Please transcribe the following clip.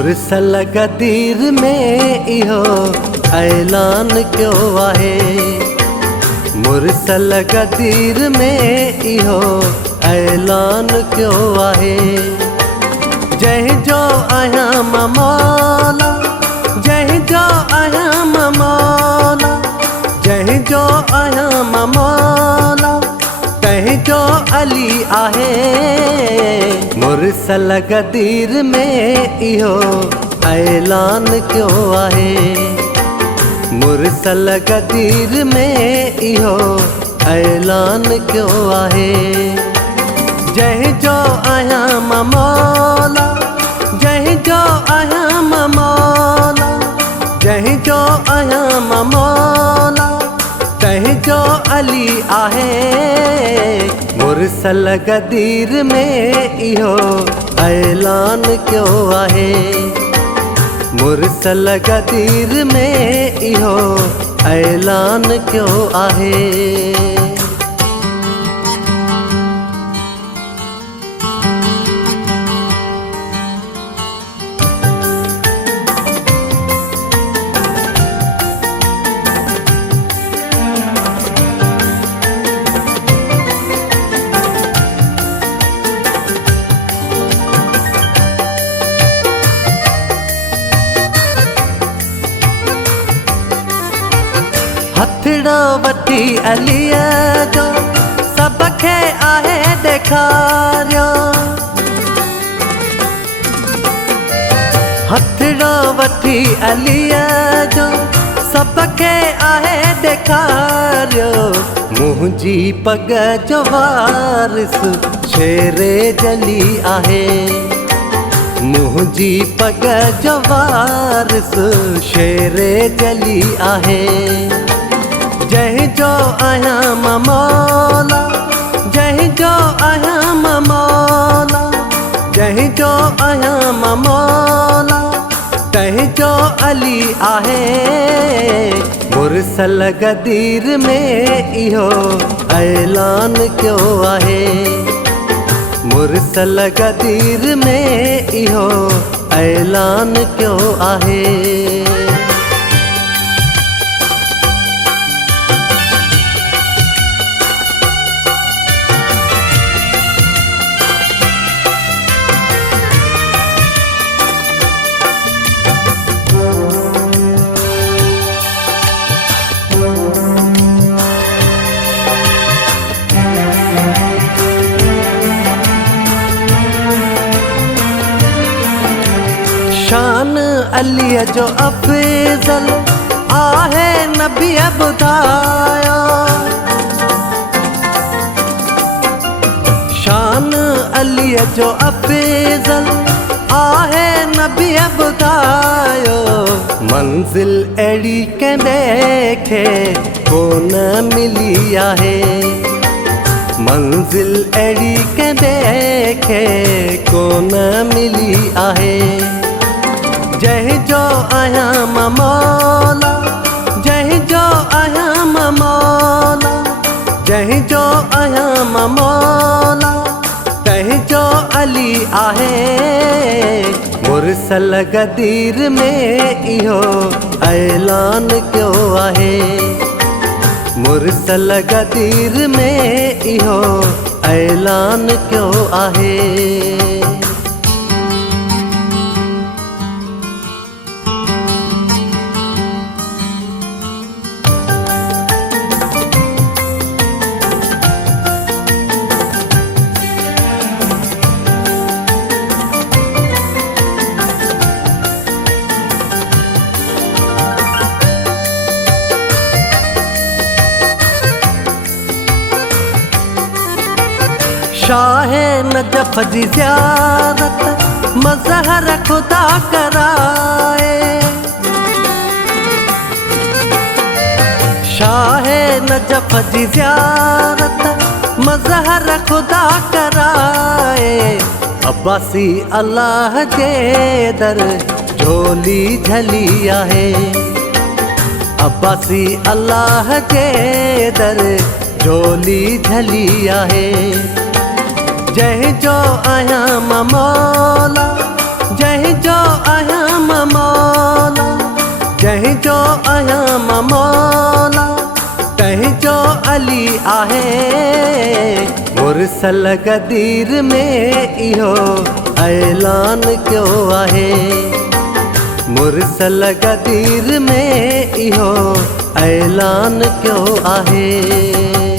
मुरसल गदीर में इहो ऐलान क्यों आहे। मुरसल गदीर में इहो ऐलान क्यों आहे। जय जो आहियां मां मौला, जय जो आहियां मां मौला, जय जो आहियां मां मौला, तंहिंजो अली आहे। मुरसल गदीर में इहो ऐलान क्यों आहे। मुरसल गदीर में इहो ऐलान क्यों आहे। जय जो आहियां मां मौला, जय जो आहियां मां मौला, जय जो आहियां मां मौला, तंहिंजो अली आहे। मुरसल गदीर में इहो ऐलान क्यों आहे। मुरसल गदीर में इहो ऐलान क्यों आहे। हथड़ो वठी अलीअ जो सब खे आहे ॾेखारियो। हथड़ो वठी अलीअ जो सब खे आहे ॾेखारियो। मुंहिंजी पग जो वारिस शेरे जली आहे। मुंहिंजी पग जो वारिस शेरे जली आहे। जय जो आहियां मां मौला, जय जो आहियां मां मौला, जय जो आहियां मां मौला, तंहिंजो अली आहे। मुरसल गदीर में इहो ऐलान क्यों आहे। मुरसल गदीर में इहो ऐलान क्यों आहे। शान अलीअ जो अफ़ज़ल आहे नबीअ ॿुधायो। शान अलीअ जो अफ़ज़ल आहे नबीअ ॿुधायो। मंज़िल अहिड़ी कंहिं खे कोन मिली आहे। मंज़िल अहिड़ी कंहिं खे कोन मिली आहे। जय जो आहियां मां मौला, जय जो आहियां मां मौला, जय जो आहियां मां मौला, तंहिंजो अली आहे। मुरसल गदीर में इहो ऐलान क्यों आहे। मुरसल गदीर में इहो ऐलान क्यों आहे। शाहे नजफ जी ज़ियारत मज़हर खुदा कराए। शाहे नजफ जी ज़ियारत मज़हर खुदा कराए। अब्बासी अल्लाह जे दर झोली झली आहे। अब्बासी अल्लाह जे दर झोली झली आहे। जय जो आहियां मां मौला, जय जो आहियां मुरसल गदीर में इहो ऐलान क्यों आहे। मुरसल गदीर में इहो ऐलान क्यों आहे।